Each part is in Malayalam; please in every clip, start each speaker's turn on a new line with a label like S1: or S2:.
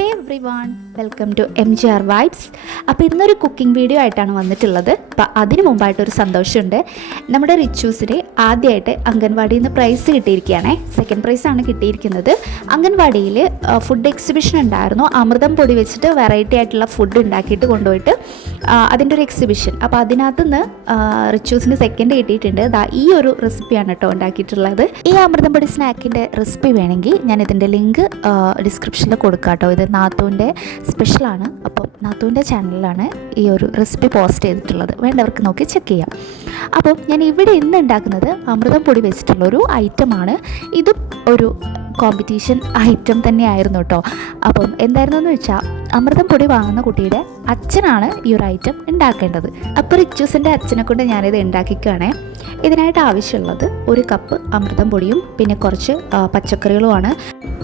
S1: Hey everyone welcome to M G R vibes അപ്പോൾ ഇന്നൊരു കുക്കിംഗ് വീഡിയോ ആയിട്ടാണ് വന്നിട്ടുള്ളത്. അപ്പോൾ അതിന് മുമ്പായിട്ടൊരു സന്തോഷമുണ്ട്. നമ്മുടെ റിച്ചൂസിന് ആദ്യമായിട്ട് അംഗൻവാടിയിൽ നിന്ന് പ്രൈസ് കിട്ടിയിരിക്കുകയാണേ. സെക്കൻഡ് പ്രൈസാണ് കിട്ടിയിരിക്കുന്നത്. അംഗൻവാടിയിൽ ഫുഡ് എക്സിബിഷൻ ഉണ്ടായിരുന്നു. അമൃതം പൊടി വെച്ചിട്ട് വെറൈറ്റി ആയിട്ടുള്ള ഫുഡ് ഉണ്ടാക്കിയിട്ട് കൊണ്ടുപോയിട്ട് അതിന്റെ ഒരു എക്സിബിഷൻ അപ്പോൾ അതിനകത്ത് നിന്ന് റിച്ചൂസിന് സെക്കൻഡ് കിട്ടിയിട്ടുണ്ട്. ദാ ഈ ഒരു റെസിപ്പിയാണ് കേട്ടോ ഉണ്ടാക്കിയിട്ടുള്ളത്. ഈ അമൃതം പൊടി സ്നാക്കിന്റെ റെസിപ്പി വേണമെങ്കിൽ ഞാൻ ഇതിന്റെ ലിങ്ക് ഡിസ്ക്രിപ്ഷനിൽ കൊടുക്കാം കേട്ടോ. ഇത് നാത്തൂന്റെ സ്പെഷ്യലാണ് അപ്പം നാത്തൂന്റെ ചാനലിലാണ് ഈ ഒരു റെസിപ്പി പോസ്റ്റ് ചെയ്തിട്ടുള്ളത്. വേണ്ടവർക്ക് നോക്കി ചെക്ക് ചെയ്യാം. അപ്പം ഞാൻ ഇവിടെ ഇന്ന് ഉണ്ടാക്കുന്നത് അമൃതം പൊടി വെച്ചിട്ടുള്ള ഒരു ഐറ്റമാണ് ഇതും ഒരു കോമ്പറ്റീഷൻ ഐറ്റം തന്നെയായിരുന്നു കേട്ടോ. അപ്പം എന്തായിരുന്നെന്ന് വെച്ചാൽ അമൃതം പൊടി വാങ്ങുന്ന കുട്ടിയുടെ അച്ഛനാണ് ഈ ഒരു ഐറ്റം ഉണ്ടാക്കേണ്ടത്. അപ്പോൾ റിച്ചൂസിന്റെ അച്ഛനെ കൊണ്ട് ഞാനിത് ഉണ്ടാക്കിക്കുകയാണേ. ഇതിനായിട്ട് ആവശ്യമുള്ളത് ഒരു കപ്പ് അമൃതം പൊടിയും പിന്നെ കുറച്ച് പച്ചക്കറികളുമാണ്.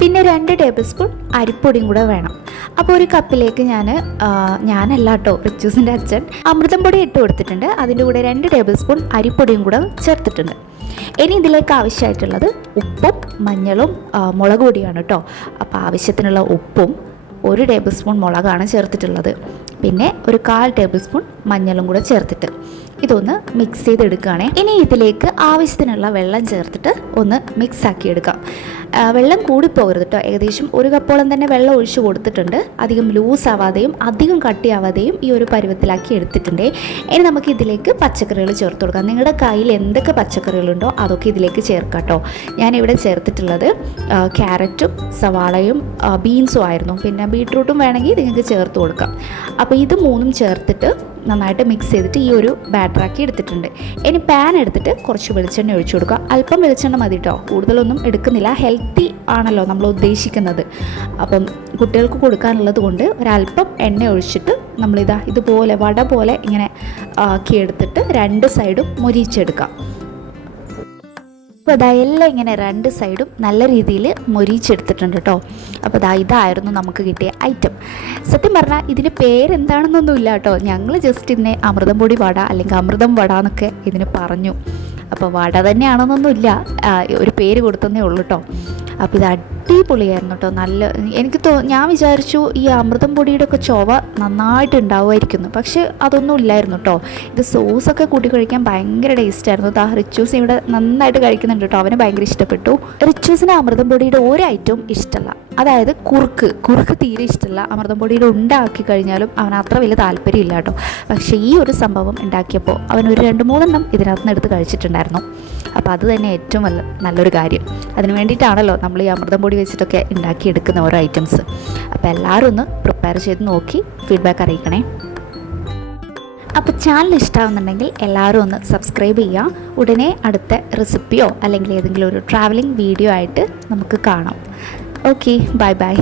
S1: പിന്നെ രണ്ട് ടേബിൾ സ്പൂൺ അരിപ്പൊടിയും കൂടെ വേണം. അപ്പോൾ ഒരു കപ്പിലേക്ക് ഞാൻ ഞാനല്ല കേട്ടോ റിച്ചൂസിന്റെ അച്ഛൻ അമൃതം പൊടി ഇട്ട് കൊടുത്തിട്ടുണ്ട്. അതിന്റെ കൂടെ രണ്ട് ടേബിൾ സ്പൂൺ അരിപ്പൊടിയും കൂടെ ചേർത്തിട്ടുണ്ട്. ഇനി ഇതിലേക്ക് ആവശ്യമായിട്ടുള്ളത് ഉപ്പും മഞ്ഞളും മുളക് പൊടിയാണ് കേട്ടോ അപ്പോൾ ആവശ്യത്തിനുള്ള ഉപ്പും ഒരു ടേബിൾ സ്പൂൺ മുളകാണ് ചേർത്തിട്ടുള്ളത്. പിന്നെ ഒരു കാൽ ടേബിൾ സ്പൂൺ മഞ്ഞളും കൂടെ ചേർത്തിട്ട് ഇതൊന്ന് മിക്സ് ചെയ്തെടുക്കുകയാണേ. ഇനി ഇതിലേക്ക് ആവശ്യത്തിനുള്ള വെള്ളം ചേർത്തിട്ട് ഒന്ന് മിക്സ് ആക്കി എടുക്കാം വെള്ളം കൂടിപ്പോകരുത് കേട്ടോ ഏകദേശം ഒരു കപ്പോളം തന്നെ വെള്ളം ഒഴിച്ചു കൊടുത്തിട്ടുണ്ട്. അധികം ലൂസ് ആവാതെയും അധികം കട്ടിയാവാതെയും ഈ ഒരു പരുവത്തിലാക്കി എടുത്തിട്ടുണ്ട്. ഇനി നമുക്ക് ഇതിലേക്ക് പച്ചക്കറികൾ ചേർത്ത് കൊടുക്കാം. നിങ്ങളുടെ കയ്യിൽ എന്തൊക്കെ പച്ചക്കറികളുണ്ടോ അതൊക്കെ ഇതിലേക്ക് ചേർക്കാം കേട്ടോ ഞാനിവിടെ ചേർത്തിട്ടുള്ളത് ക്യാരറ്റും സവാളയും ബീൻസും ആയിരുന്നു. പിന്നെ ബീട്രൂട്ടും വേണമെങ്കിൽ നിങ്ങൾക്ക് ചേർത്ത് കൊടുക്കാം. അപ്പോൾ ഇത് മൂന്നും ചേർത്തിട്ട് നന്നായിട്ട് മിക്സ് ചെയ്തിട്ട് ഈ ഒരു ബാറ്ററാക്കി എടുത്തിട്ടുണ്ട്. ഇനി പാൻ എടുത്തിട്ട് കുറച്ച് വെളിച്ചെണ്ണ ഒഴിച്ചു കൊടുക്കുക. അല്പം വെളിച്ചെണ്ണ മതി കേട്ടോ കൂടുതലൊന്നും എടുക്കുന്നില്ല. ഹെൽത്തി ആണല്ലോ നമ്മൾ ഉദ്ദേശിക്കുന്നത്. അപ്പം കുട്ടികൾക്ക് കൊടുക്കാനുള്ളത് കൊണ്ട് ഒരല്പം എണ്ണ ഒഴിച്ചിട്ട് നമ്മളിതാ ഇതുപോലെ വട പോലെ ഇങ്ങനെ ആക്കി എടുത്തിട്ട് രണ്ട് സൈഡും മൊരിച്ചെടുക്കാം അപ്പോൾ അതാ എല്ലാം ഇങ്ങനെ രണ്ട് സൈഡും നല്ല രീതിയിൽ മൊരിച്ചെടുത്തിട്ടുണ്ട് കേട്ടോ. അപ്പോൾ അതാ ഇതായിരുന്നു നമുക്ക് കിട്ടിയ ഐറ്റം സത്യം പറഞ്ഞാൽ ഇതിന് പേരെന്താണെന്നൊന്നുമില്ല കേട്ടോ. ഞങ്ങൾ ജസ്റ്റ് ഇതിനെ അമൃതം പൊടി വട അല്ലെങ്കിൽ അമൃതം വട എന്നൊക്കെ ഇതിന് പറഞ്ഞു. അപ്പോൾ വട തന്നെയാണെന്നൊന്നുമില്ല. ഒരു പേര് കൊടുത്തതേ ഉള്ളൂ കേട്ടോ. അപ്പോൾ ഇത് അടിപൊളിയായിരുന്നു കേട്ടോ. നല്ല എനിക്ക് തോ ഞാൻ വിചാരിച്ചു ഈ അമൃതം പൊടിയുടെ ഒക്കെ ചൊവ നന്നായിട്ട് ഉണ്ടാവുമായിരിക്കുന്നു പക്ഷെ അതൊന്നും ഇല്ലായിരുന്നു കേട്ടോ. ഇത് സോസൊക്കെ കൂട്ടി കഴിക്കാൻ ഭയങ്കര ടേസ്റ്റ് ആയിരുന്നു. താ റിച്ചൂസ് ഇവിടെ നന്നായിട്ട് കഴിക്കുന്നുണ്ട് കേട്ടോ. അവന് ഭയങ്കര ഇഷ്ടപ്പെട്ടു. റിച്ചൂസിന് അമൃതം പൊടിയുടെ ഒരു ഐറ്റവും ഇഷ്ടമല്ല അതായത് കുറുക്ക്. കുറുക്ക് തീരെ ഇഷ്ടമല്ല അമൃതം പൊടിയുടെ ഉണ്ടാക്കി കഴിഞ്ഞാലും അവൻ അത്ര വലിയ താല്പര്യമില്ല കേട്ടോ. പക്ഷേ ഈ ഒരു സംഭവം ഉണ്ടാക്കിയപ്പോൾ അവൻ ഒരു രണ്ട് മൂന്നെണ്ണം ഇതിനകത്ത് നിന്ന് എടുത്ത് കഴിച്ചിട്ടുണ്ടായിരുന്നു. അപ്പോൾ അത് തന്നെ ഏറ്റവും നല്ല നല്ലൊരു കാര്യം. അതിന് വേണ്ടിയിട്ടാണല്ലോ നമ്മൾ ഈ അമൃതം പൊടി വെച്ചിട്ടൊക്കെ ഉണ്ടാക്കിയെടുക്കുന്ന ഓരോ ഐറ്റംസ് അപ്പോൾ എല്ലാവരും ഒന്ന് പ്രിപ്പയർ ചെയ്ത് നോക്കി ഫീഡ്ബാക്ക് അറിയിക്കണേ. അപ്പോൾ ചാനൽ ഇഷ്ടമാവുന്നുണ്ടെങ്കിൽ എല്ലാവരും ഒന്ന് സബ്സ്ക്രൈബ് ചെയ്യുക. ഉടനെ അടുത്ത റെസിപ്പിയോ അല്ലെങ്കിൽ ഏതെങ്കിലും ഒരു ട്രാവലിംഗ് വീഡിയോ ആയിട്ട് നമുക്ക് കാണാം. Okay bye bye